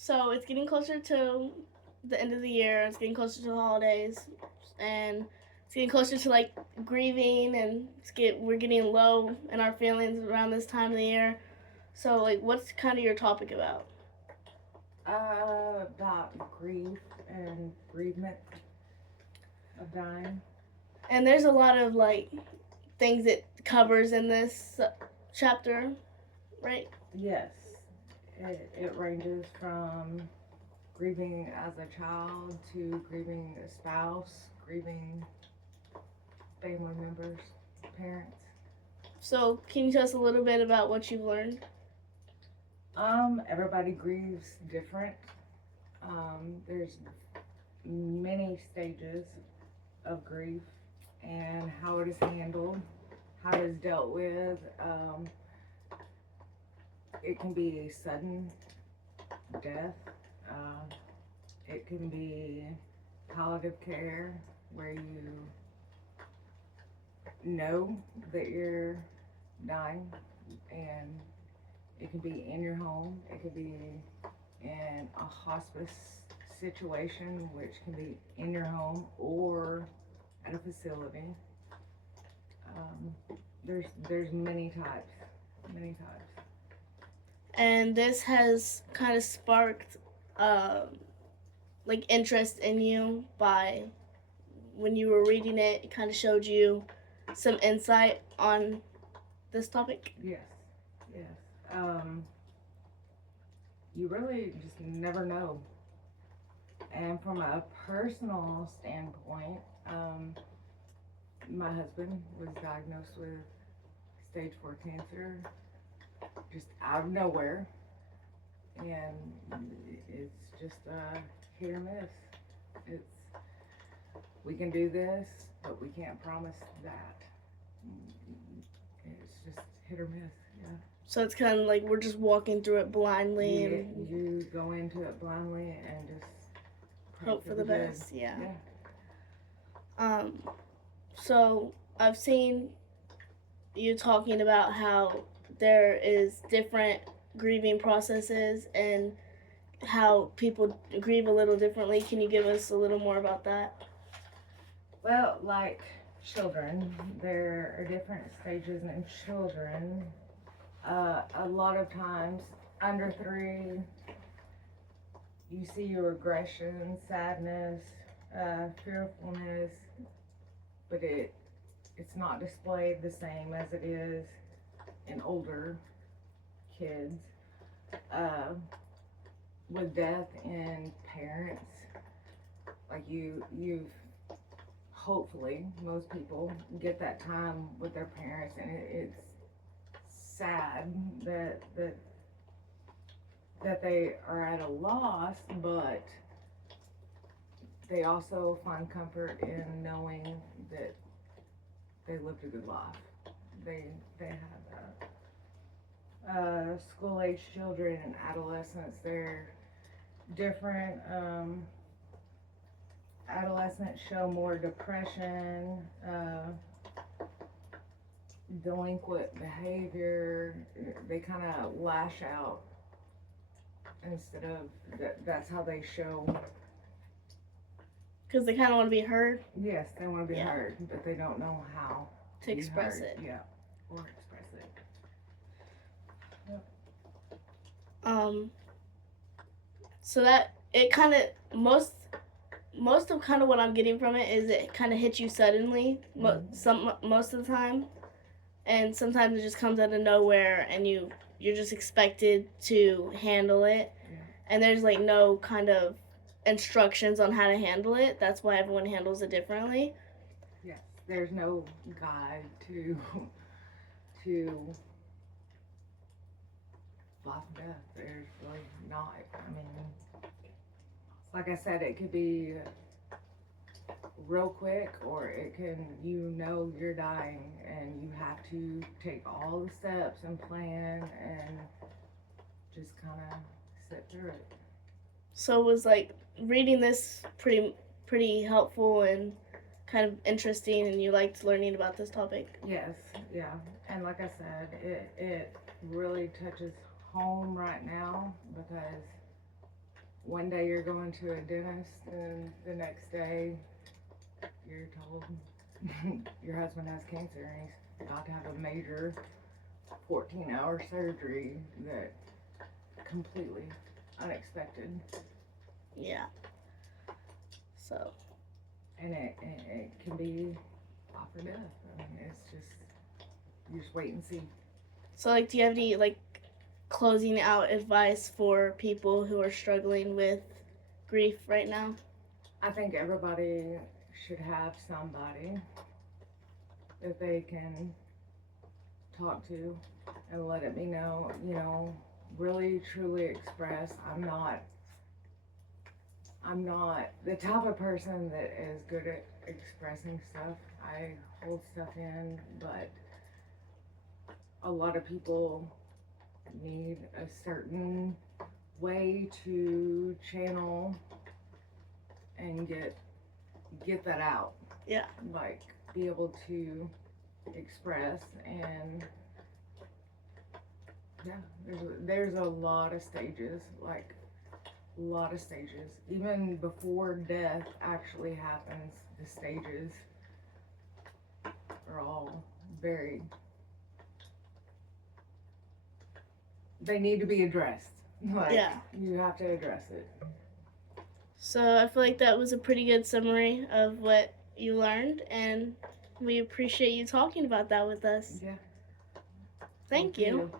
So it's getting closer to the end of the year. It's getting closer to the holidays, and it's getting closer to like grieving, and we're getting low in our feelings around this time of the year. So like, what's kind of your topic about? About grief and bereavement of dying. And there's a lot of like things it covers in this chapter, right? Yes, it ranges from grieving as a child to grieving a spouse, grieving family members, parents. So can you tell us a little bit about what you've learned? Everybody grieves different. There's many stages of grief and how it is handled, how it is dealt with. It can be a sudden death. Uh, it can be palliative care where you know that you're dying, and it can be in your home. It could be in a hospice situation, which can be in your home or at a facility. There's many types. And this has kind of sparked uh, like interest in you by when you were reading it. It kind of showed you some insight on this topic. Yes, yes. Um, you really just never know. And from a personal standpoint, my husband was diagnosed with stage 4 cancer just out of nowhere. And it's just a hit or miss. It's we can do this, but we can't promise that. It's just hit or miss. Yeah. So it's kind of like we're just walking through it blindly You and you go into it blindly and just pray hope for for the the good. best. Yeah. Yeah. Um. So I've seen you talking about how there is different grieving processes and how people grieve a little differently. Can you give us a little more about that? Well, like children, there are different stages in children. A lot of times, under 3, you see your aggression, sadness, fearfulness, but it's not displayed the same as it is in older kids. Uh, with death in parents, like you've hopefully most people get that time with their parents, and it's sad that they are at a loss, but they also find comfort in knowing that they lived a good life. They have school age children and adolescents. They're different. Adolescents show more depression, delinquent behavior. They kind of lash out instead of that's how they show. Because they kind of want to be heard. Yes, they want to be Yeah. heard, but they don't know how To express heard. it. Yeah, or express it. Um. So that it kind of most of kind of what I'm getting from it is it kind of hits you suddenly most of the time, and sometimes it just comes out of nowhere, and you're just expected to handle it, Yeah. and there's like no kind of instructions on how to handle it. That's why everyone handles it differently. Yes, there's no guide to life and death. There's really not. I mean, like I said, it could be real quick, or it can, you're dying and you have to take all the steps and plan and just kind of sit through it. So it was like reading this pretty helpful and kind of interesting, and you liked learning about this topic. Yes, yeah, and like I said, it really touches home right now because one day you're going to a dentist, and the next day you're told your husband has cancer and he's about to have a major 14-hour surgery that completely unexpected. Yeah. So. And it can be life or death. I mean, it's just, you just wait and see. So, like, do you have any, like, closing out advice for people who are struggling with grief right now? I think everybody should have somebody that they can talk to and let it be know, you know, really truly express. I'm not the type of person that is good at expressing stuff. I hold stuff in, but a lot of people need a certain way to channel and get that out. Yeah. Like, be able to express. And yeah, there's a lot of stages, like a lot of stages. Even before death actually happens, the stages are all very, they need to be addressed. Like, Yeah. you have to address it. So I feel like that was a pretty good summary of what you learned, and we appreciate you talking about that with us. Yeah. Thank you.